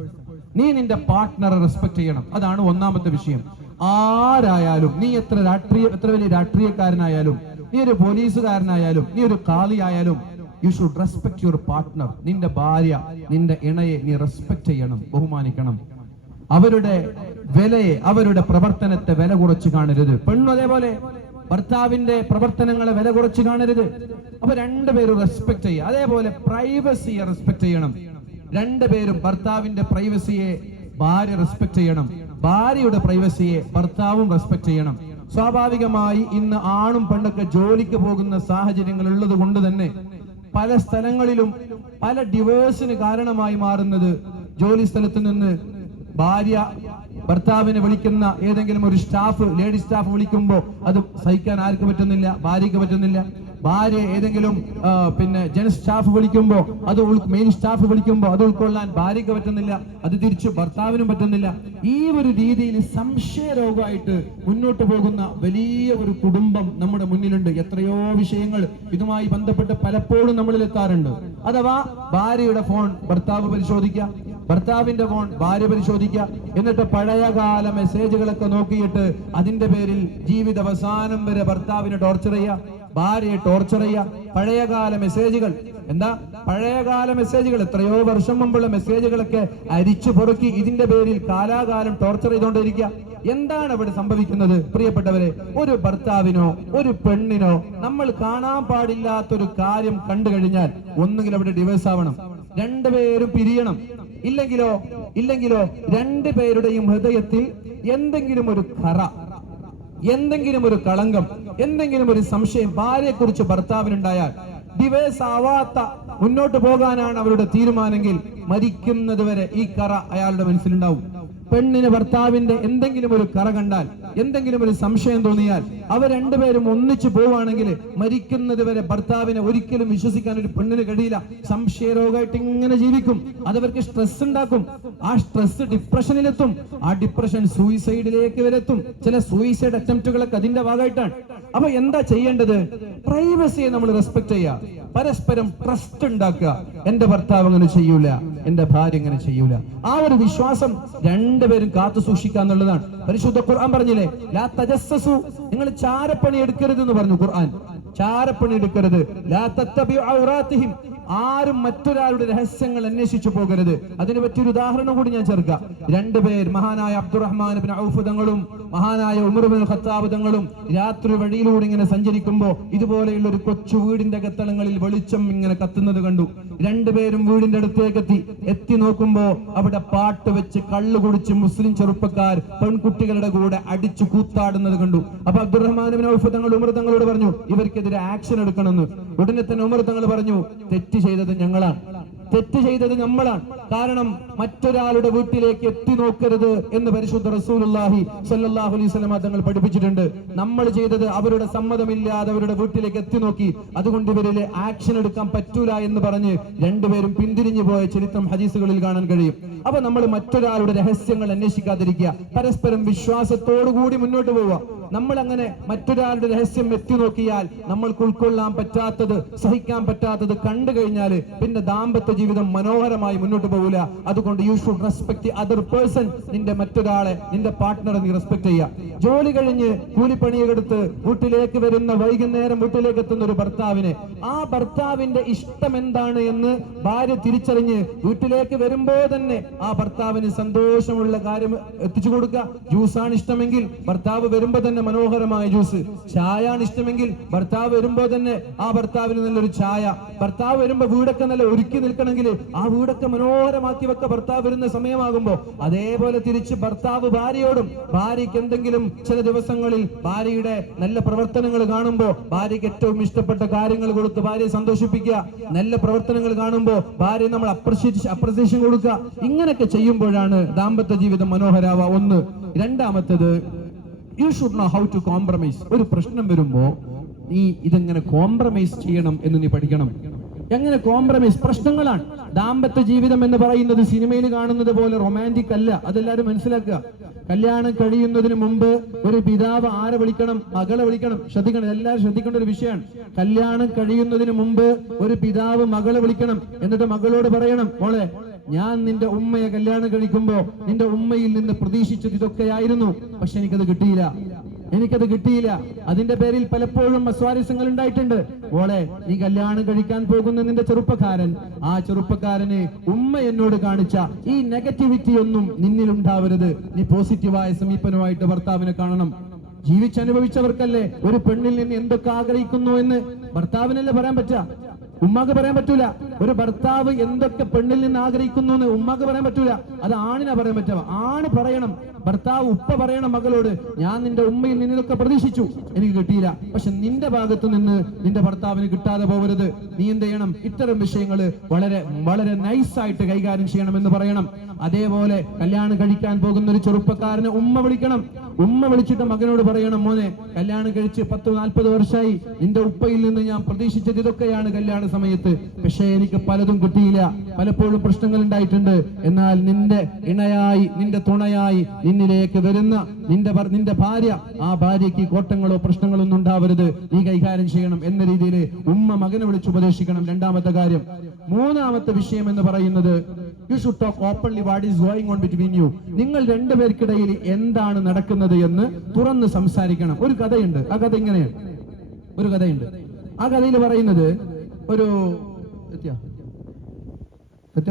നീ നിന്റെ പാർട്ട്ണറെ റെസ്പെക്ട് ചെയ്യണം. അതാണ് ഒന്നാമത്തെ വിഷയം. ആരായാലും, നീ എത്ര വലിയ രാഷ്ട്രീയക്കാരനായാലും, നീ ഒരു പോലീസുകാരനായാലും, നീ ഒരു ഖാദി ആയാലും, you should respect your partner. നിന്റെ ഭാര്യ, നിന്റെ ഇണയെ നീ റെസ്പെക്ട് ചെയ്യണം, ബഹുമാനിക്കണം. അവരുടെ വിലയെ, അവരുടെ പ്രവർത്തനത്തെ വില കുറച്ച് കാണരുത്. പെണ്ണു അതേപോലെ ഭർത്താവിന്റെ പ്രവർത്തനങ്ങളെ വില കുറച്ച് കാണരുത്. അപ്പൊ രണ്ടുപേരും റെസ്പെക്ട് ചെയ്യുക. അതേപോലെ പ്രൈവസിയെ റെസ്പെക്ട് ചെയ്യണം. രണ്ടുപേരും ഭർത്താവിന്റെ പ്രൈവസിയെ ഭാര്യ റെസ്പെക്ട് ചെയ്യണം, ഭാര്യയുടെ പ്രൈവസിയെ ഭർത്താവും റെസ്പെക്ട് ചെയ്യണം. സ്വാഭാവികമായി ഇന്ന് ആണും പെണ്ണൊക്കെ ജോലിക്ക് പോകുന്ന സാഹചര്യങ്ങൾ ഉള്ളത് കൊണ്ട് തന്നെ പല സ്ഥലങ്ങളിലും പല ഡിവോഴ്സിന് കാരണമായി മാറുന്നത് ജോലി സ്ഥലത്ത് നിന്ന് ഭാര്യ ഭർത്താവിനെ വിളിക്കുന്ന ഏതെങ്കിലും ഒരു സ്റ്റാഫ്, ലേഡി സ്റ്റാഫ് വിളിക്കുമ്പോൾ അത് സഹിക്കാൻ ആർക്ക് പറ്റുന്നില്ല? ഭാര്യയ്ക്ക് പറ്റുന്നില്ല. ഭാര്യ ഏതെങ്കിലും ജെൻ സ്റ്റാഫ് വിളിക്കുമ്പോൾ, അത് മെയിൻ സ്റ്റാഫ് വിളിക്കുമ്പോൾ അത് ഉൾക്കൊള്ളാൻ ഭാര്യയ്ക്ക് പറ്റുന്നില്ല, അത് തിരിച്ച് ഭർത്താവിനും പറ്റുന്നില്ല. ഈ ഒരു രീതിയിൽ സംശയരോഗമായിട്ട് മുന്നോട്ട് പോകുന്ന വലിയ ഒരു കുടുംബം നമ്മുടെ മുന്നിലുണ്ട്. എത്രയോ വിഷയങ്ങൾ ഇതുമായി ബന്ധപ്പെട്ട് പലപ്പോഴും നമ്മളിൽ എത്താറുണ്ട്. അഥവാ ഭാര്യയുടെ ഫോൺ ഭർത്താവ് പരിശോധിക്കുക, ഭർത്താവിന്റെ ഫോൺ ഭാര്യ പരിശോധിക്കുക, എന്നിട്ട് പഴയകാല മെസ്സേജുകളൊക്കെ നോക്കിയിട്ട് അതിന്റെ പേരിൽ ജീവിത അവസാനം വരെ ഭർത്താവിനെ ടോർച്ചർ ചെയ്യുക, ഭാര്യയെ ടോർച്ചർ ചെയ്യുക. പഴയകാല മെസ്സേജുകൾ, എന്താ പഴയകാല മെസ്സേജുകൾ, എത്രയോ വർഷം മുമ്പുള്ള മെസ്സേജുകളൊക്കെ അരിച്ചു പൊറുക്കി ഇതിന്റെ പേരിൽ കാലാകാലം ടോർച്ചർ ചെയ്തുകൊണ്ടിരിക്കുക. എന്താണ് അവിടെ സംഭവിക്കുന്നത്? പ്രിയപ്പെട്ടവരെ, ഒരു ഭർത്താവിനോ ഒരു പെണ്ണിനോ നമ്മൾ കാണാൻ പാടില്ലാത്തൊരു കാര്യം കണ്ടു കഴിഞ്ഞാൽ ഒന്നുകിൽ അവിടെ ഡിവോഴ്സ് ആവണം, രണ്ടുപേരും പിരിയണം. ഇല്ലെങ്കിലോ രണ്ടുപേരുടെയും ഹൃദയത്തിൽ എന്തെങ്കിലും ഒരു കറ, എന്തെങ്കിലും ഒരു കളങ്കം, എന്തെങ്കിലും ഒരു സംശയം ഭാര്യയെക്കുറിച്ച് ഭർത്താവിനുണ്ടായാൽ, ഡിവോഴ്സ് ആവാത്ത മുന്നോട്ട് പോകാനാണ് അവരുടെ തീരുമാനമെങ്കിൽ മരിക്കുന്നത് വരെ ഈ കറ അയാളുടെ മനസ്സിലുണ്ടാവും. പെണ്ണിന് ഭർത്താവിന്റെ എന്തെങ്കിലും ഒരു കറ കണ്ടാൽ, എന്തെങ്കിലും ഒരു സംശയം തോന്നിയാൽ, അവർ രണ്ടുപേരും ഒന്നിച്ചു പോവുകയാണെങ്കിൽ മരിക്കുന്നത് വരെ ഭർത്താവിനെ ഒരിക്കലും വിശ്വസിക്കാൻ ഒരു പെണ്ണിന് കഴിയില്ല. സംശയരോഗമായിട്ട് ഇങ്ങനെ ജീവിക്കും. അതവർക്ക് സ്ട്രെസ് ഉണ്ടാക്കും. ആ സ്ട്രെസ് ഡിപ്രഷനിലെത്തും. ആ ഡിപ്രഷൻ സൂയിസൈഡിലേക്ക് വരെത്തും. ചില സൂയിസൈഡ് അറ്റംപ്റ്റുകളൊക്കെ അതിന്റെ ഭാഗമായിട്ടാണ്. അപ്പൊ എന്താ ചെയ്യേണ്ടത്? പ്രൈവസിയെ നമ്മൾ റെസ്പെക്ട് ചെയ്യുക, പരസ്പരം ട്രസ്റ്റ് ഉണ്ടാക്കുക. എന്റെ ഭർത്താവ് അങ്ങനെ ചെയ്യൂല, എന്റെ ഭാര്യ ഇങ്ങനെ ചെയ്യൂല. ആ ഒരു വിശ്വാസം രണ്ടുപേരും കാത്തു സൂക്ഷിക്കുക എന്നുള്ളതാണ്. പരിശുദ്ധ ഖുർആൻ പറഞ്ഞില്ലേ, ലാ തജസ്സസു, നിങ്ങൾ ചാരപ്പണി എടുക്കരുത് എന്ന് പറഞ്ഞു ഖുർആൻ. ചാരപ്പണി എടുക്കരുത്. ലാ തത്തബിഉ ഔറാത്തിഹിം, ആരും മറ്റൊരാളുടെ രഹസ്യങ്ങൾ അന്വേഷിച്ചു പോകരുത്. അതിന് പറ്റിയൊരു ഉദാഹരണം കൂടി ഞാൻ ചേർക്കാം. രണ്ടുപേർ, മഹാനായ അബ്ദുറഹ്മാൻ ഇബ്നു ഔഫ് തങ്ങളും മഹാനായ ഉമർ ഇബ്നു ഖത്താബ് തങ്ങളും രാത്രി വഴിയിലൂടെ ഇങ്ങനെ സഞ്ചരിക്കുമ്പോൾ ഇതുപോലെയുള്ള ഒരു കൊച്ചു വീടിന്റെ കത്തളങ്ങളിൽ വെളിച്ചം ഇങ്ങനെ കത്തുന്നത് കണ്ടു. രണ്ടുപേരും വീടിന്റെ അടുത്തേക്ക് എത്തി നോക്കുമ്പോ അവിടെ പാട്ട് വെച്ച് കള്ളു കുടിച്ച് മുസ്ലിം ചെറുപ്പക്കാർ പെൺകുട്ടികളുടെ കൂടെ അടിച്ചു കൂത്താടുന്നത് കണ്ടു. അപ്പൊ അബ്ദുറഹ്മാൻ ഇബ്നു ഔഫ് തങ്ങൾ ഉമർ തങ്ങളോട് പറഞ്ഞു, ഇവർക്കെതിരെ ആക്ഷൻ എടുക്കണമെന്ന്. ഉടനെ തന്നെ ഉമർ തങ്ങൾ പറഞ്ഞു, തെറ്റ് ചെയ്തത് ഞങ്ങളാണ്, തെറ്റ് ചെയ്തത് നമ്മളാണ്. കാരണം മറ്റൊരാളുടെ വീട്ടിലേക്ക് എത്തി നോക്കരുത് എന്ന് പരിശുദ്ധ റസൂലുള്ളാഹി സ്വല്ലല്ലാഹു അലൈഹി വസല്ലം തങ്ങൾ പഠിപ്പിച്ചിട്ടുണ്ട്. നമ്മൾ ചെയ്തത് അവരുടെ സമ്മതമില്ലാതെ അവരുടെ വീട്ടിലേക്ക് എത്തി നോക്കി, അതുകൊണ്ട് ഇവരിലെ ആക്ഷൻ എടുക്കാൻ പറ്റൂല എന്ന് പറഞ്ഞ് രണ്ടുപേരും പിന്തിരിഞ്ഞു പോയ ചരിത്രം ഹദീസുകളിൽ കാണാൻ കഴിയും. അപ്പൊ നമ്മൾ മറ്റൊരാളുടെ രഹസ്യങ്ങൾ അന്വേഷിക്കാതിരിക്കുക, പരസ്പരം വിശ്വാസത്തോടുകൂടി മുന്നോട്ട് പോവുക. നമ്മൾ അങ്ങനെ മറ്റൊരാളുടെ രഹസ്യം എത്തി നോക്കിയാൽ നമ്മൾക്ക് ഉൾക്കൊള്ളാൻ പറ്റാത്തത്, സഹിക്കാൻ പറ്റാത്തത് കണ്ടു കഴിഞ്ഞാൽ പിന്നെ ദാമ്പത്യ ജീവിതം മനോഹരമായി മുന്നോട്ട് പോകില്ല. അതുകൊണ്ട് you should respect other person. നിന്റെ മറ്റൊരാളെ, നിന്റെ പാർട്ട്ണറെ നീ റെസ്പെക്ട് ചെയ്യുക. ജോലി കഴിഞ്ഞ് കൂലിപ്പണിയെടുത്ത് വീട്ടിലേക്ക് വരുന്ന, വൈകുന്നേരം വീട്ടിലേക്ക് എത്തുന്ന ഒരു ഭർത്താവിനെ, ആ ഭർത്താവിന്റെ ഇഷ്ടം എന്താണ് എന്ന് ഭാര്യ തിരിച്ചറിഞ്ഞ് വീട്ടിലേക്ക് വരുമ്പോ തന്നെ ആ ഭർത്താവിന് സന്തോഷമുള്ള കാര്യം എത്തിച്ചു കൊടുക്കുക. ജ്യൂസാണ് ഇഷ്ടമെങ്കിൽ ഭർത്താവ് വരുമ്പോ തന്നെ മനോഹരമായ ജ്യൂസ്. ചായയാണ് ഇഷ്ടമെങ്കിൽ ഭർത്താവ് വരുമ്പോ തന്നെ ആ ഭർത്താവിന് നല്ലൊരു ചായ. ഭർത്താവ് വരുമ്പോ വീടൊക്കെ നല്ല ഒരുക്കി നിൽക്കണമെങ്കിൽ ആ വീടൊക്കെ മനോഹരമാക്കി വെക്ക ഭർത്താവ് വരുന്ന സമയമാകുമ്പോ. അതേപോലെ തിരിച്ച് ഭർത്താവ് ഭാര്യയോടും, ഭാര്യയ്ക്ക് എന്തെങ്കിലും ചില ദിവസങ്ങളിൽ ഭാര്യയുടെ നല്ല പ്രവർത്തനങ്ങൾ കാണുമ്പോ ഭാര്യയ്ക്ക് ഏറ്റവും ഇഷ്ടപ്പെട്ട കാര്യങ്ങൾ കൊടുത്ത് ഭാര്യയെ സന്തോഷിപ്പിക്കുക. നല്ല പ്രവർത്തനങ്ങൾ കാണുമ്പോ ഭാര്യ നമ്മൾ അപ്രിസിയേഷൻ കൊടുക്കുക. ഇങ്ങനെയൊക്കെ ചെയ്യുമ്പോഴാണ് ദാമ്പത്യ ജീവിതം മനോഹരാവുക. ഒന്ന്. രണ്ടാമത്തേത്, you should know how to compromise. ഒരു പ്രശ്നം വരുമ്പോ നീ ഇതെങ്ങനെ കോംപ്രമൈസ് ചെയ്യണം എന്ന് നീ പഠിക്കണം. എങ്ങനെ കോംപ്രമൈസ്? പ്രശ്നങ്ങളാണ്. ദാമ്പത്യ ജീവിതം എന്ന് പറയുന്നത് സിനിമയിൽ കാണുന്നത് പോലെ റൊമാൻറ്റിക് അല്ല. അതെല്ലാരും മനസ്സിലാക്കുക. കല്യാണം കഴിയുന്നതിന് മുമ്പ് ഒരു പിതാവ് ആരെ വിളിക്കണം? മകളെ വിളിക്കണം. ശ്രദ്ധിക്കണം, എല്ലാവരും ശ്രദ്ധിക്കേണ്ട ഒരു വിഷയമാണ്. കല്യാണം കഴിയുന്നതിന് മുമ്പ് ഒരു പിതാവ് മകളെ വിളിക്കണം. എന്നിട്ട് മകളോട് പറയണം, മോളെ, ഞാൻ നിന്റെ ഉമ്മയെ കല്യാണം കഴിക്കുമ്പോ നിന്റെ ഉമ്മയിൽ നിന്ന് പ്രതീക്ഷിച്ചത് ഇതൊക്കെയായിരുന്നു, പക്ഷെ എനിക്കത് കിട്ടിയില്ല. അതിന്റെ പേരിൽ പലപ്പോഴും അസ്വാരസ്യങ്ങൾ ഉണ്ടായിട്ടുണ്ട്. മോളെ, നീ കല്യാണം കഴിക്കാൻ പോകുന്ന നിന്റെ ചെറുപ്പക്കാരൻ, ആ ചെറുപ്പക്കാരന് ഉമ്മ എന്നോട് കാണിച്ച ഈ നെഗറ്റിവിറ്റി ഒന്നും നിന്നിൽ ഉണ്ടാവരുത്. നീ പോസിറ്റീവായ സമീപനമായിട്ട് ഭർത്താവിനെ കാണണം. ജീവിച്ചനുഭവിച്ചവർക്കല്ലേ ഒരു പെണ്ണിൽ നിന്ന് എന്തൊക്കെ ആഗ്രഹിക്കുന്നു എന്ന് ഭർത്താവിനല്ലേ പറയാൻ പറ്റുക, ഉമ്മാക്ക് പറയാൻ പറ്റൂല. ഒരു ഭർത്താവ് എന്തൊക്കെ പെണ്ണിൽ നിന്ന് ആഗ്രഹിക്കുന്നു എന്ന് ഉമ്മക്ക് പറയാൻ പറ്റൂല, അത് ആണിനെ പറയാൻ പറ്റുക. ആണ് പറയണം, ഭർത്താവ് ഉപ്പ പറയണം മകളോട്, ഞാൻ നിന്റെ ഉമ്മയിൽ നിന്നൊക്കെ പ്രതീക്ഷിച്ചു, എനിക്ക് കിട്ടിയില്ല, പക്ഷെ നിന്റെ ഭാഗത്ത് നിന്ന് നിന്റെ ഭർത്താവിന് കിട്ടാതെ പോകരുത്. നീ എന്ത് ചെയ്യണം? ഇത്തരം വിഷയങ്ങൾ വളരെ വളരെ നൈസായിട്ട് കൈകാര്യം ചെയ്യണമെന്ന് പറയണം. അതേപോലെ കല്യാണം കഴിക്കാൻ പോകുന്ന ഒരു ചെറുപ്പക്കാരനെ ഉമ്മ വിളിക്കണം. ഉമ്മ വിളിച്ചിട്ട് മകനോട് പറയണം, മോനെ കല്യാണം കഴിച്ച് 10-40 വർഷമായി, നിന്റെ ഉപ്പയിൽ നിന്ന് ഞാൻ പ്രതീക്ഷിച്ചത് ഇതൊക്കെയാണ് കല്യാണ സമയത്ത്, പക്ഷേ എനിക്ക് പലതും കിട്ടിയില്ല, പലപ്പോഴും പ്രശ്നങ്ങൾ ഉണ്ടായിട്ടുണ്ട്. എന്നാൽ നിന്റെ ഇണയായി, നിന്റെ തുണയായി നിന്നിലേക്ക് വരുന്ന നിന്റെ ഭാര്യ, ആ ഭാര്യയ്ക്ക് കോട്ടങ്ങളോ പ്രശ്നങ്ങളോ ഒന്നും ഉണ്ടാവരുത്, നീ കൈകാര്യം ചെയ്യണം എന്ന രീതിയിൽ ഉമ്മ മകനെ വിളിച്ച് ഉപദേശിക്കണം. രണ്ടാമത്തെ കാര്യം. മൂന്നാമത്തെ വിഷയം എന്ന് പറയുന്നത്, you should talk openly what is going on between U. നിങ്ങൾ രണ്ടുപേർക്കിടയിൽ എന്താണ് നടക്കുന്നത് എന്ന് തുറന്ന് സംസാരിക്കണം. ഒരു കഥയുണ്ട്, ആ കഥ ഇങ്ങനെയാണ്. ഒരു കഥയുണ്ട്, ആ കഥയിൽ പറയുന്നത് ഒരു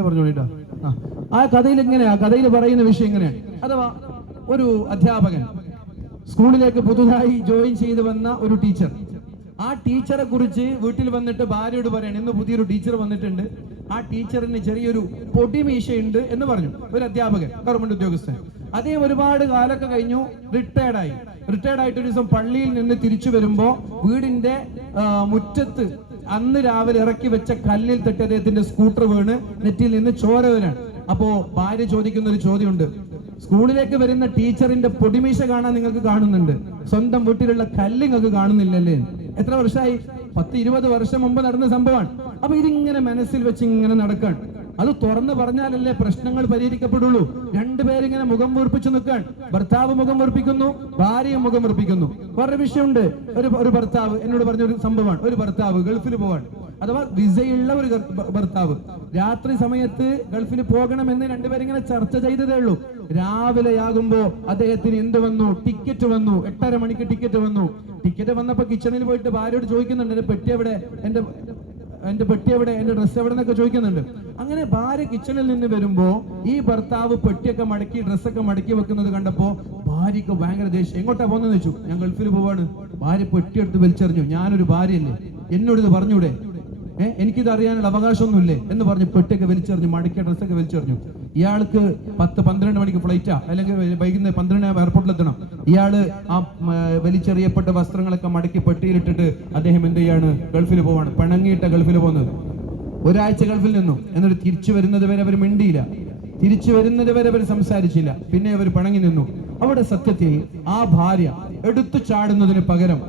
പറഞ്ഞോളിട്ടോ. ആ കഥയിൽ എങ്ങനെയാ, കഥയിൽ പറയുന്ന വിഷയം എങ്ങനെയാണ്? അഥവാ ഒരു അധ്യാപകൻ സ്കൂളിലേക്ക് പുതുതായി ജോയിൻ ചെയ്തു വന്ന ഒരു ടീച്ചർ, ആ ടീച്ചറെ കുറിച്ച് വീട്ടിൽ വന്നിട്ട് ഭാര്യയോട് പറയണം, ഇന്ന് പുതിയൊരു ടീച്ചർ വന്നിട്ടുണ്ട്, ആ ടീച്ചറിന് ചെറിയൊരു പൊടിമീശയുണ്ട് എന്ന് പറഞ്ഞു. ഒരു അധ്യാപകൻ, ഗവൺമെന്റ് ഉദ്യോഗസ്ഥൻ. അദ്ദേഹം ഒരുപാട് കാലമൊക്കെ കഴിഞ്ഞു, റിട്ടയർഡായി ഒരു ദിവസം പള്ളിയിൽ നിന്ന് തിരിച്ചു വരുമ്പോ വീടിന്റെ മുറ്റത്ത് അന്ന് രാവിലെ ഇറക്കി വെച്ച കല്ലിൽ തട്ടി അദ്ദേഹത്തിന്റെ സ്കൂട്ടർ വീണ് നെറ്റിയിൽ നിന്ന് ചോര വരാണ്. അപ്പോ ഭാര്യ ചോദിക്കുന്ന ഒരു ചോദ്യമുണ്ട്, സ്കൂളിലേക്ക് വരുന്ന ടീച്ചറിന്റെ പൊടിമീശ കാണാൻ നിങ്ങൾക്ക് കാണുന്നുണ്ട്, സ്വന്തം വീട്ടിലുള്ള കല്ല് നിങ്ങൾക്ക് കാണുന്നില്ലല്ലേ? എത്ര വർഷമായി? 10-20 വർഷം മുമ്പ് നടന്ന സംഭവമാണ്. അപ്പൊ ഇതിങ്ങനെ മനസ്സിൽ വെച്ച് ഇങ്ങനെ നടക്കാൻ, അത് തുറന്നു പറഞ്ഞാലല്ലേ പ്രശ്നങ്ങൾ പരിഹരിക്കപ്പെടുള്ളൂ. രണ്ടുപേരിങ്ങനെ മുഖം വീർപ്പിച്ചു നിൽക്കാൻ, ഭർത്താവ് മുഖം വീർപ്പിക്കുന്നു, ഭാര്യയും മുഖം വീർപ്പിക്കുന്നു. വേറൊരു വിഷയമുണ്ട്. ഒരു ഭർത്താവ് എന്നോട് പറഞ്ഞ ഒരു സംഭവമാണ്. ഒരു ഭർത്താവ് ഗൾഫിൽ പോവാൻ, അഥവാ വിസയുള്ള ഒരു ഭർത്താവ് രാത്രി സമയത്ത് ഗൾഫിൽ പോകണമെന്ന് രണ്ടുപേരിങ്ങനെ ചർച്ച ചെയ്തതേ ഉള്ളൂ. രാവിലെയാകുമ്പോ അദ്ദേഹത്തിന് എന്ത് വന്നു? ടിക്കറ്റ് വന്നു. 8:30 മണിക്ക് ടിക്കറ്റ് വന്നു. ടിക്കറ്റ് വന്നപ്പോ കിച്ചണിൽ പോയിട്ട് ഭാര്യയോട് ചോദിക്കുന്നുണ്ട്, എന്റെ പെട്ടി എവിടെ, എന്റെ പെട്ടി എവിടെ, എന്റെ ഡ്രസ്സ് എവിടെ എന്നൊക്കെ ചോദിക്കുന്നുണ്ട്. അങ്ങനെ ഭാര്യ കിച്ചണിൽ നിന്ന് വരുമ്പോ ഈ ഭർത്താവ് പെട്ടിയൊക്കെ മടക്കി ഡ്രസ്സൊക്കെ മടക്കി വെക്കുന്നത് കണ്ടപ്പോ ഭാര്യക്ക് ഭയങ്കര ദേഷ്യം. എങ്ങോട്ടാ പോകുന്നതെന്ന് വെച്ചു. ഞാൻ ഗൾഫിൽ പോവാണ്. ഭാര്യ പെട്ടിയെടുത്ത് വലിച്ചെറിഞ്ഞു. ഞാനൊരു ഭാര്യയല്ലേ, എന്നോട് ഇത് പറഞ്ഞൂടെ? എനിക്കിത് അറിയാനുള്ള അവകാശമൊന്നുമില്ലേ എന്ന് പറഞ്ഞ് പെട്ടിയൊക്കെ വലിച്ചെറിഞ്ഞു, മടക്കിയ ഡ്രസ്സൊക്കെ വലിച്ചെറിഞ്ഞു. ഇയാൾക്ക് 10-12 മണിക്ക് ഫ്ലൈറ്റാ, അല്ലെങ്കിൽ വൈകുന്നേരം 12 എയർപോർട്ടിലെത്തണം. ഇയാള് ആ വലിച്ചെറിയപ്പെട്ട വസ്ത്രങ്ങളൊക്കെ മടക്കി പെട്ടിയിലിട്ടിട്ട് അദ്ദേഹം എന്ത് ചെയ്യാണ്? ഗൾഫിൽ പോവാണ്. പിണങ്ങിയിട്ട ഗൾഫിൽ പോകുന്നത്. ഒരാഴ്ച ഗൾഫിൽ നിന്നു. എന്നിട്ട് തിരിച്ചു വരുന്നത് വരെ അവർ മിണ്ടിയില്ല, തിരിച്ചു വരുന്നത് വരെ അവർ സംസാരിച്ചില്ല. പിന്നെ അവർ പിണങ്ങി നിന്നു. അവിടെ സത്യത്തിൽ ആ ഭാര്യ എടുത്തു ചാടുന്നതിന് പകരം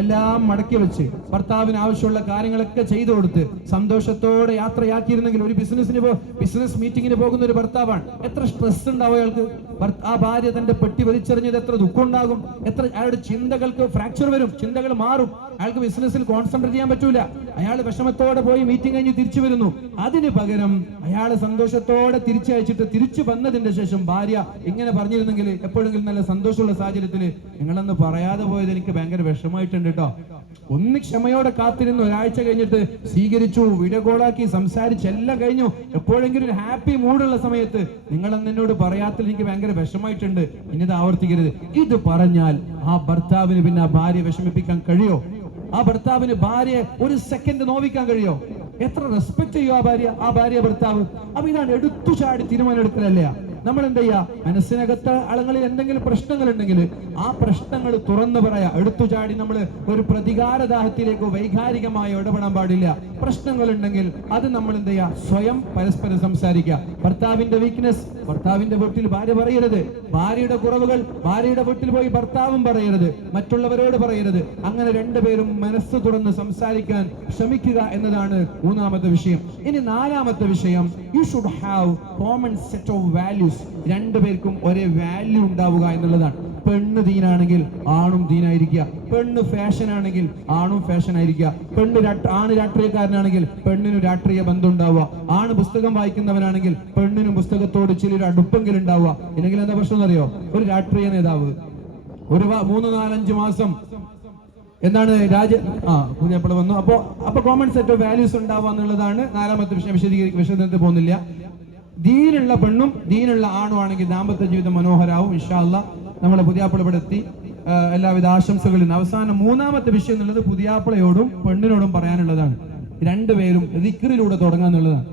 എല്ലാം മടക്കി വെച്ച് ഭർത്താവിന് ആവശ്യമുള്ള കാര്യങ്ങളൊക്കെ ചെയ്തു കൊടുത്ത് സന്തോഷത്തോടെ യാത്രയാക്കിയിരുന്നെങ്കിൽ, ഒരു ബിസിനസ് മീറ്റിങ്ങിന് പോകുന്ന ഒരു ഭർത്താവാണ്, എത്ര സ്ട്രെസ് ഉണ്ടാവും അയാൾക്ക്. ആ ഭാര്യ തന്റെ പെട്ടി വലിച്ചെറിഞ്ഞത് എത്ര ദുഃഖം ഉണ്ടാകും, എത്ര അയാളുടെ ചിന്തകൾക്ക് ഫ്രാക്ചർ വരും, ചിന്തകൾ മാറും, അയാൾക്ക് ബിസിനസ്സിൽ കോൺസെൻട്രേറ്റ് ചെയ്യാൻ പറ്റൂല. അയാൾ വിഷമത്തോടെ പോയി മീറ്റിംഗ് കഴിഞ്ഞ് തിരിച്ചു വരുന്നു. അതിന് പകരം അയാൾ സന്തോഷത്തോടെ തിരിച്ചയച്ചിട്ട് തിരിച്ചു വന്നതിന്റെ ശേഷം ഭാര്യ ഇങ്ങനെ പറഞ്ഞിരുന്നെങ്കിൽ, എപ്പോഴെങ്കിലും നല്ല സന്തോഷമുള്ള സാഹചര്യത്തിൽ, നിങ്ങളെന്ന് പറയാതെ പോയത് എനിക്ക് ഭയങ്കര വിഷമമായിട്ടുണ്ട് കേട്ടോ, ഒന്ന് ക്ഷമയോടെ കാത്തിരുന്നു, ഒരാഴ്ച കഴിഞ്ഞിട്ട് സ്വീകരിച്ചു, വീഡിയോ കോളാക്കി സംസാരിച്ച് എല്ലാം കഴിഞ്ഞു, എപ്പോഴെങ്കിലും ഒരു ഹാപ്പി മൂഡുള്ള സമയത്ത് നിങ്ങളെന്ന് എന്നോട് പറയാത്തിൽ എനിക്ക് ഭയങ്കര വിഷമായിട്ടുണ്ട്, ഇനിത് ആവർത്തിക്കരുത്. ഇത് പറഞ്ഞാൽ ആ ഭർത്താവിന് പിന്നെ ആ ഭാര്യ വിഷമിപ്പിക്കാൻ കഴിയോ? ആ ഭർത്താവിന് ഭാര്യയെ ഒരു സെക്കൻഡ് നോവിക്കാൻ കഴിയോ? എത്ര റെസ്പെക്ട് ചെയ്യും ആ ഭാര്യ ഭർത്താവ്? അപ്പൊ ഇതാണ് എടുത്തു ചാടി തീരുമാനം എടുക്കലല്ലേ. നമ്മൾ എന്ത് ചെയ്യാ? മനസ്സിനകത്ത് അളങ്ങളിൽ എന്തെങ്കിലും പ്രശ്നങ്ങൾ ഉണ്ടെങ്കിൽ ആ പ്രശ്നങ്ങൾ തുറന്നു പറയാ. എടുത്തു ചാടി നമ്മൾ ഒരു പ്രതികാരദാഹത്തിലേക്ക് വൈകാരികമായി ഇടപെടാൻ പാടില്ല. പ്രശ്നങ്ങൾ ഉണ്ടെങ്കിൽ അത് നമ്മൾ എന്ത് ചെയ്യാ? സ്വയം പരസ്പരം സംസാരിക്കുക. ഭർത്താവിന്റെ വീക്ക്നെസ് ഭർത്താവിന്റെ വീട്ടിൽ ഭാര്യ പറയരുത്, ഭാര്യയുടെ കുറവുകൾ ഭാര്യയുടെ വീട്ടിൽ പോയി ഭർത്താവും പറയരുത്, മറ്റുള്ളവരോട് പറയരുത്. അങ്ങനെ രണ്ടുപേരും മനസ്സ് തുറന്ന് സംസാരിക്കാൻ ശ്രമിക്കുക എന്നതാണ് മൂന്നാമത്തെ വിഷയം. ഇനി നാലാമത്തെ വിഷയം, you should have common set of values. രണ്ടുപേർക്കും ഒരേ വാല്യൂ ഉണ്ടാവുക എന്നുള്ളതാണ്. പെണ്ണ് ദീനാണെങ്കിൽ ആണും ദീനായിരിക്കുക, പെണ്ണ് ഫാഷൻ ആണെങ്കിൽ ആണും ഫാഷൻ ആയിരിക്കുക, ആണ് രാഷ്ട്രീയക്കാരനാണെങ്കിൽ പെണ്ണിനും രാഷ്ട്രീയ ബന്ധം ഉണ്ടാവുക, ആണ് പുസ്തകം വായിക്കുന്നവനാണെങ്കിൽ പെണ്ണിനും പുസ്തകത്തോട് ചിലൊരു അടുപ്പെങ്കിലും ഉണ്ടാവുക. ഇല്ലെങ്കിൽ എന്താ പ്രശ്നം അറിയോ? ഒരു രാഷ്ട്രീയ നേതാവ് ഒരു 3-4-5 മാസം എന്താണ് പുതിയപ്പോൾ വന്നു. അപ്പൊ കോമൺ സെറ്റ് ഓഫ് വാല്യൂസ് ഉണ്ടാവുക എന്നുള്ളതാണ് നാലാമത്തെ വിഷയം. വിശദീകരിച്ച് പോകുന്നില്ല. ദീനുള്ള പെണ്ണും ദീനുള്ള ആണും ആണെങ്കിൽ ദാമ്പത്യ ജീവിതം മനോഹരാവും. ഇൻഷാ അല്ലാഹ് നമ്മളെ പുതിയാപ്പിള ഇവിടെ എത്തി. എല്ലാവിധ ആശംസകളും. അവസാനം മൂന്നാമത്തെ വിഷയം എന്നുള്ളത് പുതിയാപ്പിളയോടും പെണ്ണിനോടും പറയാനുള്ളതാണ്. രണ്ടുപേരും ദിക്റിലൂടെ തുടങ്ങുക എന്നുള്ളതാണ്.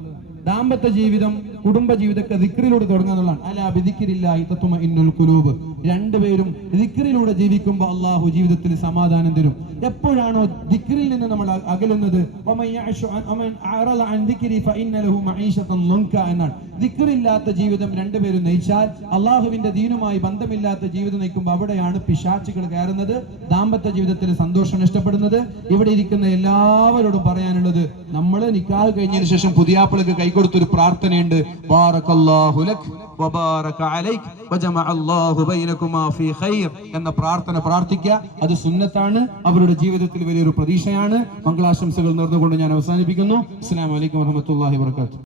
ദാമ്പത്യ ജീവിതം, കുടുംബ ജീവിതമൊക്കെ ദിക്റിലൂടെ തുടങ്ങുക എന്നുള്ളതാണ്. അലാ ബിദിക്രില്ലാഹി തത്മഇന്നുൽ ഖുലൂബ്. രണ്ടുപേരും ദിക്റിലൂടെ ജീവിക്കുമ്പോൾ അള്ളാഹു ജീവിതത്തിൽ സമാധാനം തരും. എപ്പോഴാണോ ദിക്റിൽ നിന്ന് നമ്മൾ അകലുന്നത്, എന്നാണ്. ദിക്റില്ലാത്ത ജീവിതം രണ്ടുപേരും നയിച്ചാൽ, അള്ളാഹുവിന്റെ ദീനുമായി ബന്ധമില്ലാത്ത ജീവിതം നയിക്കുമ്പോൾ അവിടെയാണ് പിശാചുകൾ കയറുന്നത്, ദാമ്പത്യ ജീവിതത്തിൽ സന്തോഷം നഷ്ടപ്പെടുന്നത്. ഇവിടെ ഇരിക്കുന്ന എല്ലാവരോടും പറയാനുള്ളത്, നമ്മൾ നിക്കാഹ് കഴിഞ്ഞതിന് ശേഷം പുതിയാപ്പിളക്ക് കൈകൊടുത്തൊരു പ്രാർത്ഥനയുണ്ട്. ബാറകല്ലാഹു ലക് വബാറക അലൈക് വജമഅല്ലാഹു ബൈനകുമാ ഫീ ഖൈർ എന്ന പ്രാർത്ഥന പ്രാർത്ഥിക്കുക. അത് സുന്നത്താണ്, അവരുടെ ജീവിതത്തിൽ വലിയൊരു പ്രതീക്ഷയാണ്. മംഗളാശംസകൾ നേർന്നുകൊണ്ട് ഞാൻ അവസാനിപ്പിക്കുന്നു. അസ്സലാമു അലൈക്കും വറഹ്മത്തുള്ളാഹി വബറകാതുഹു.